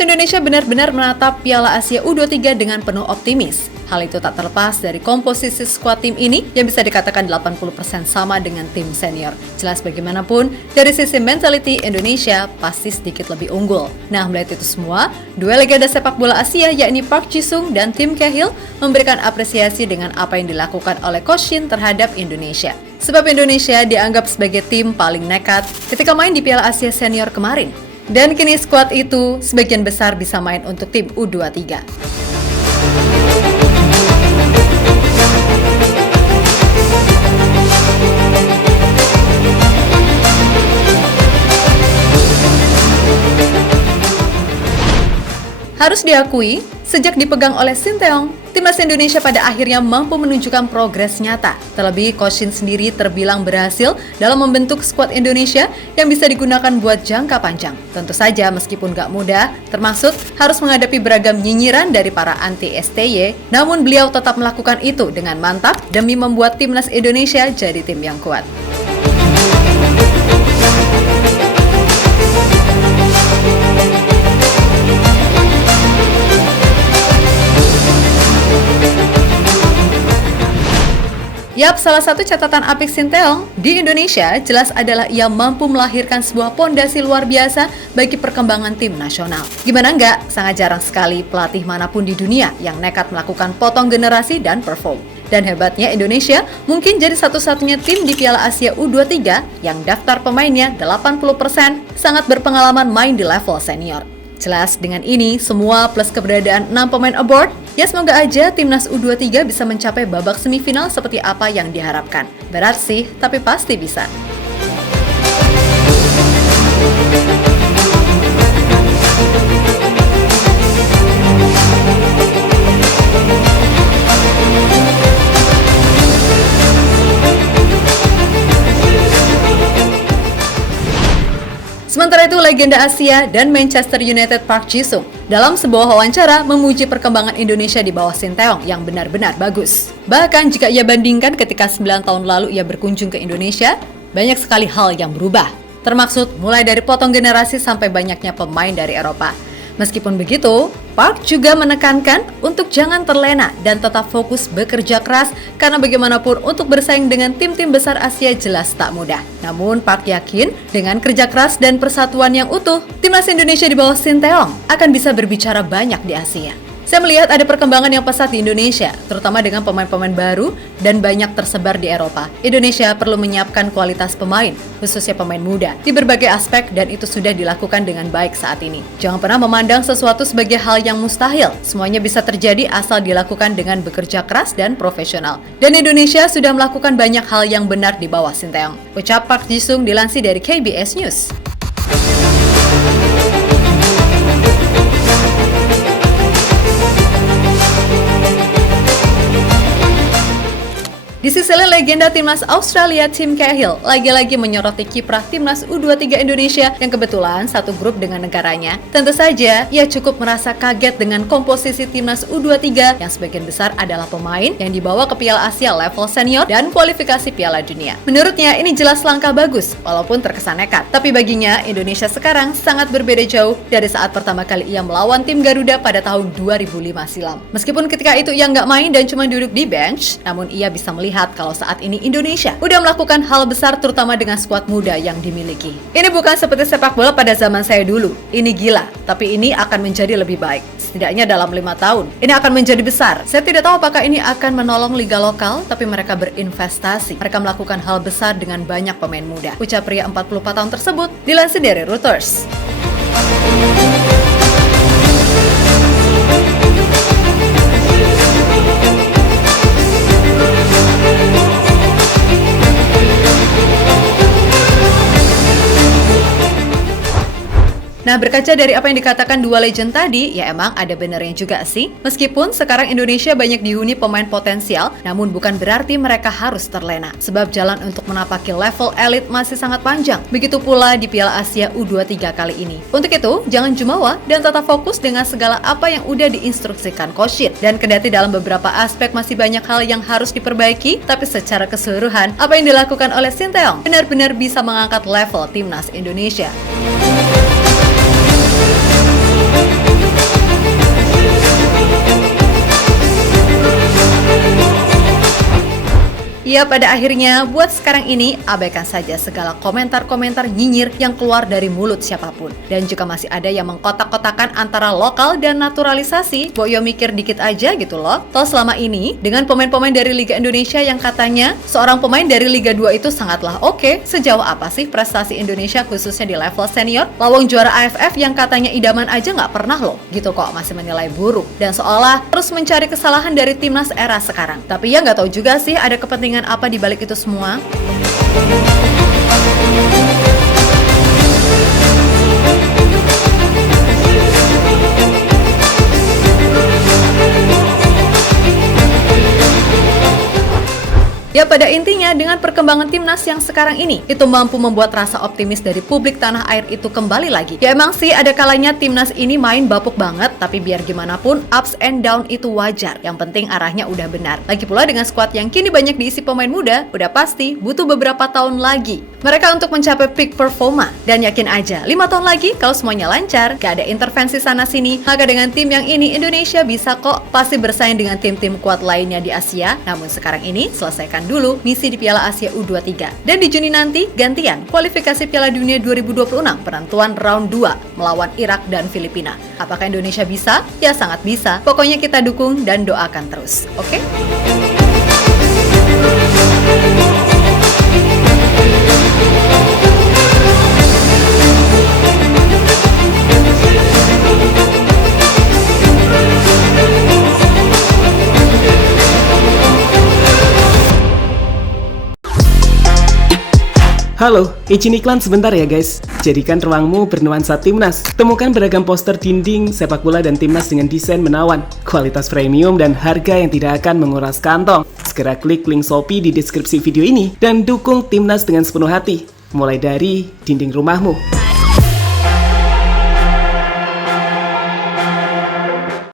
Timnas Indonesia benar-benar menatap Piala Asia U23 dengan penuh optimis. Hal itu tak terlepas dari komposisi skuad tim ini yang bisa dikatakan 80% sama dengan tim senior. Jelas bagaimanapun, dari sisi mentality Indonesia pasti sedikit lebih unggul. Nah, melihat itu semua, dua legenda sepak bola Asia yakni Park Ji-sung dan Tim Cahill memberikan apresiasi dengan apa yang dilakukan oleh Coach Shin terhadap Indonesia. Sebab Indonesia dianggap sebagai tim paling nekat ketika main di Piala Asia Senior kemarin. Dan kini skuad itu sebagian besar bisa main untuk tim U23. Harus diakui, sejak dipegang oleh Sinteyong, Timnas Indonesia pada akhirnya mampu menunjukkan progres nyata. Terlebih, Coach Shin sendiri terbilang berhasil dalam membentuk skuad Indonesia yang bisa digunakan buat jangka panjang. Tentu saja meskipun gak mudah, termasuk harus menghadapi beragam nyinyiran dari para anti-STY, namun beliau tetap melakukan itu dengan mantap demi membuat Timnas Indonesia jadi tim yang kuat. Yap, salah satu catatan apik Sinteyong di Indonesia jelas adalah ia mampu melahirkan sebuah pondasi luar biasa bagi perkembangan tim nasional. Gimana enggak, sangat jarang sekali pelatih manapun di dunia yang nekat melakukan potong generasi dan perform. Dan hebatnya Indonesia mungkin jadi satu-satunya tim di Piala Asia U23 yang daftar pemainnya 80% sangat berpengalaman main di level senior. Jelas dengan ini semua plus keberadaan 6 pemain aboard, ya semoga aja Timnas U23 bisa mencapai babak semifinal seperti apa yang diharapkan. Berat sih, tapi pasti bisa. Sementara itu, legenda Asia dan Manchester United Park Ji-sung dalam sebuah wawancara memuji perkembangan Indonesia di bawah Sinteyong yang benar-benar bagus. Bahkan jika ia bandingkan ketika 9 tahun lalu ia berkunjung ke Indonesia, banyak sekali hal yang berubah. Termaksud mulai dari potong generasi sampai banyaknya pemain dari Eropa. Meskipun begitu, Park juga menekankan untuk jangan terlena dan tetap fokus bekerja keras karena bagaimanapun untuk bersaing dengan tim-tim besar Asia jelas tak mudah. Namun Park yakin dengan kerja keras dan persatuan yang utuh, Timnas Indonesia di bawah Sinteyong akan bisa berbicara banyak di Asia. Saya melihat ada perkembangan yang pesat di Indonesia, terutama dengan pemain-pemain baru dan banyak tersebar di Eropa. Indonesia perlu menyiapkan kualitas pemain, khususnya pemain muda, di berbagai aspek dan itu sudah dilakukan dengan baik saat ini. Jangan pernah memandang sesuatu sebagai hal yang mustahil. Semuanya bisa terjadi asal dilakukan dengan bekerja keras dan profesional. Dan Indonesia sudah melakukan banyak hal yang benar di bawah Sinteyong. Ucap Park Ji-sung dilansir dari KBS News. Di sisi lain, legenda Timnas Australia Tim Cahill lagi-lagi menyoroti kiprah Timnas U23 Indonesia yang kebetulan satu grup dengan negaranya. Tentu saja, ia cukup merasa kaget dengan komposisi Timnas U23 yang sebagian besar adalah pemain yang dibawa ke Piala Asia level senior dan kualifikasi Piala Dunia. Menurutnya, ini jelas langkah bagus, walaupun terkesan nekat. Tapi baginya, Indonesia sekarang sangat berbeda jauh dari saat pertama kali ia melawan tim Garuda pada tahun 2005 silam. Meskipun ketika itu ia nggak main dan cuma duduk di bench, namun ia bisa melihat kalau saat ini Indonesia udah melakukan hal besar terutama dengan skuad muda yang dimiliki. Ini bukan seperti sepak bola pada zaman saya dulu. Ini gila, tapi ini akan menjadi lebih baik. Setidaknya dalam 5 tahun, ini akan menjadi besar. Saya tidak tahu apakah ini akan menolong liga lokal, tapi mereka berinvestasi. Mereka melakukan hal besar dengan banyak pemain muda. Ucap pria 44 tahun tersebut dilansir dari Reuters. Nah, berkaca dari apa yang dikatakan dua legend tadi, ya emang ada benernya juga sih. Meskipun sekarang Indonesia banyak dihuni pemain potensial, namun bukan berarti mereka harus terlena. Sebab jalan untuk menapaki level elit masih sangat panjang. Begitu pula di Piala Asia U23 kali ini. Untuk itu, jangan jumawa dan tetap fokus dengan segala apa yang udah diinstruksikan Coach Shin. Dan kendati dalam beberapa aspek masih banyak hal yang harus diperbaiki, tapi secara keseluruhan, apa yang dilakukan oleh Sinteyong benar-benar bisa mengangkat level Timnas Indonesia. Ya pada akhirnya, buat sekarang ini, abaikan saja segala komentar-komentar nyinyir yang keluar dari mulut siapapun. Dan jika masih ada yang mengkotak-kotakan antara lokal dan naturalisasi, Boyo mikir dikit aja gitu loh. Toh selama ini, dengan pemain-pemain dari Liga Indonesia yang katanya, seorang pemain dari Liga 2 itu sangatlah oke. Sejauh apa sih prestasi Indonesia khususnya di level senior? Lawang juara AFF yang katanya idaman aja nggak pernah loh, gitu kok masih menilai buruk. Dan seolah terus mencari kesalahan dari timnas era sekarang. Tapi ya nggak tahu juga sih ada kepentingan apa di balik itu semua. Ya pada intinya dengan perkembangan timnas yang sekarang ini itu mampu membuat rasa optimis dari publik tanah air itu kembali lagi. Ya emang sih ada kalanya timnas ini main bapuk banget, tapi biar gimana pun ups and down itu wajar. Yang penting arahnya udah benar. Lagi pula dengan skuad yang kini banyak diisi pemain muda, udah pasti butuh beberapa tahun lagi mereka untuk mencapai peak performa. Dan yakin aja 5 tahun lagi kalau semuanya lancar, gak ada intervensi sana sini, maka dengan tim yang ini Indonesia bisa kok pasti bersaing dengan tim-tim kuat lainnya di Asia. Namun sekarang ini selesaikan dulu misi di Piala Asia U23. Dan di Juni nanti gantian kualifikasi Piala Dunia 2026 penentuan round 2 melawan Irak dan Filipina. Apakah Indonesia bisa? Ya sangat bisa. Pokoknya kita dukung dan doakan terus. Oke? Halo, izin iklan sebentar ya guys. Jadikan ruangmu bernuansa timnas. Temukan beragam poster dinding, sepak bola dan timnas dengan desain menawan, kualitas premium dan harga yang tidak akan menguras kantong. Segera klik link Shopee di deskripsi video ini dan dukung timnas dengan sepenuh hati. Mulai dari dinding rumahmu.